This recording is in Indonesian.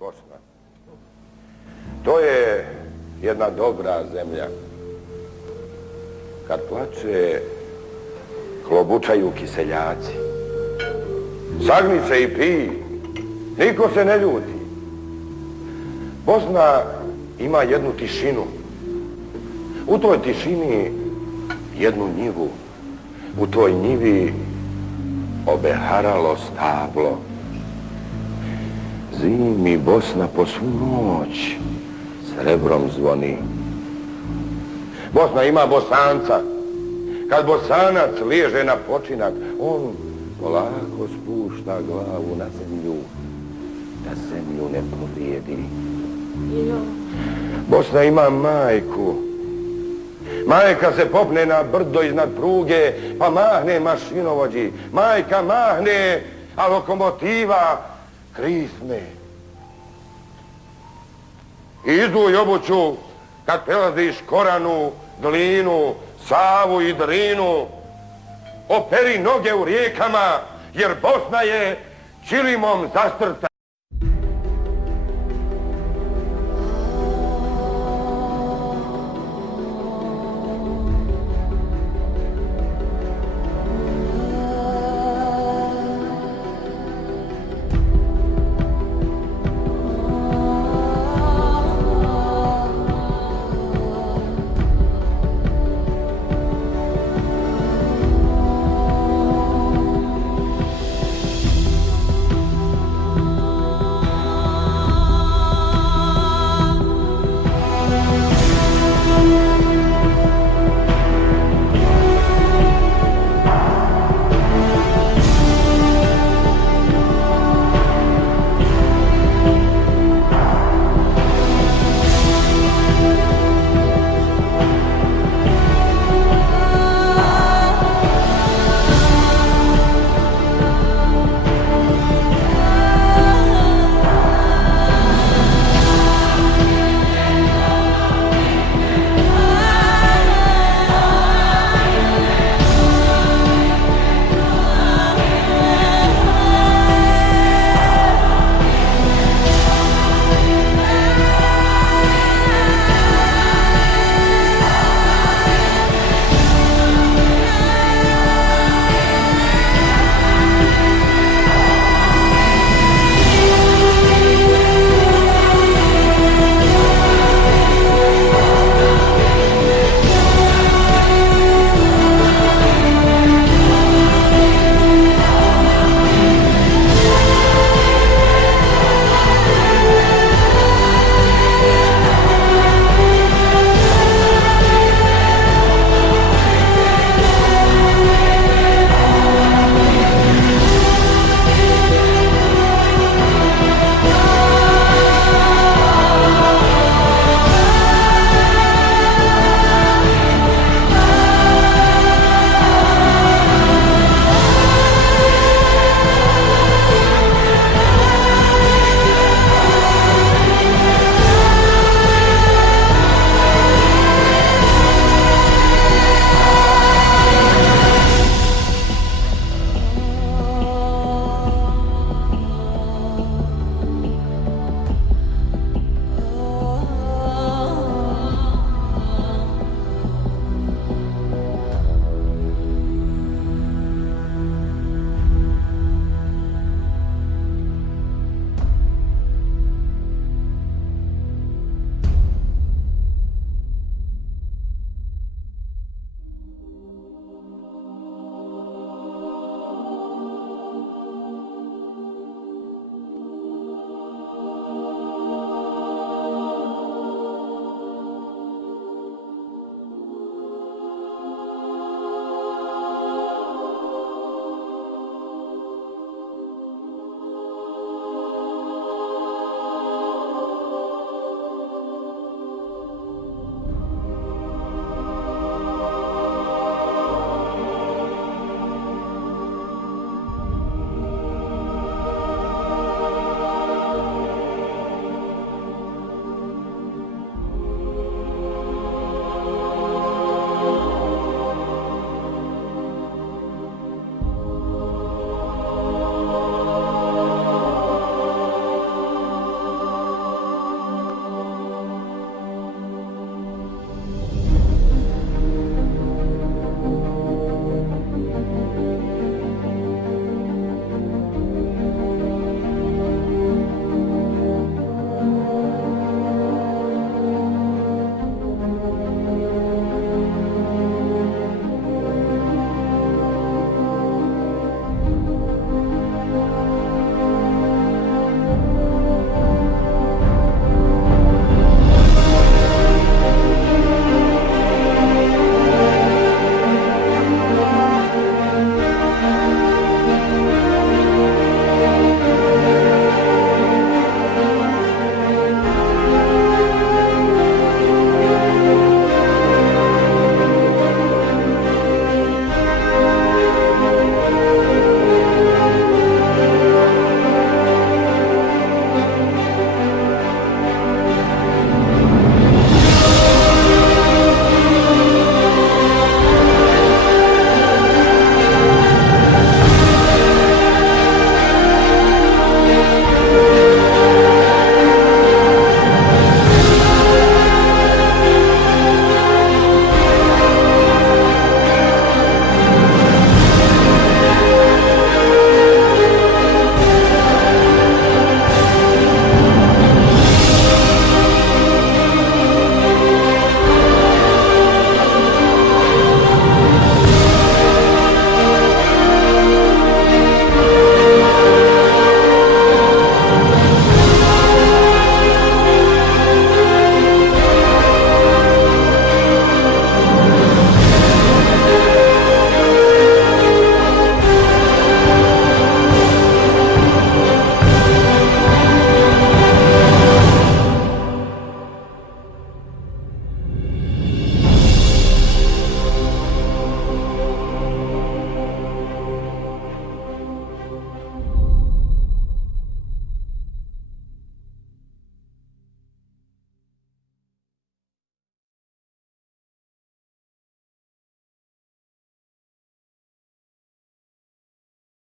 Bosna. To je jedna dobra zemlja. Kad plače, klobučaju kiseljaci. Sagni se i pi, niko se ne ljuti. Bosna ima jednu tišinu. U toj tišini jednu njivu. U toj njivi obeharalo stablo. Zimi Bosna po svu noć srebrom zvoni. Bosna ima Bosanca. Kad Bosanac liježe na počinak, on polako spušta glavu na zemlju, da zemlju ne povrijedi. Bosna ima majku. Majka se popne na brdo iznad pruge, pa mahne mašinovođi. Majka mahne, a lokomotiva krisne. I idu i obuću, kad prelaziš Koranu, Glinu, Savu i Drinu, operi noge u rijekama, jer Bosna je čilimom zastrta.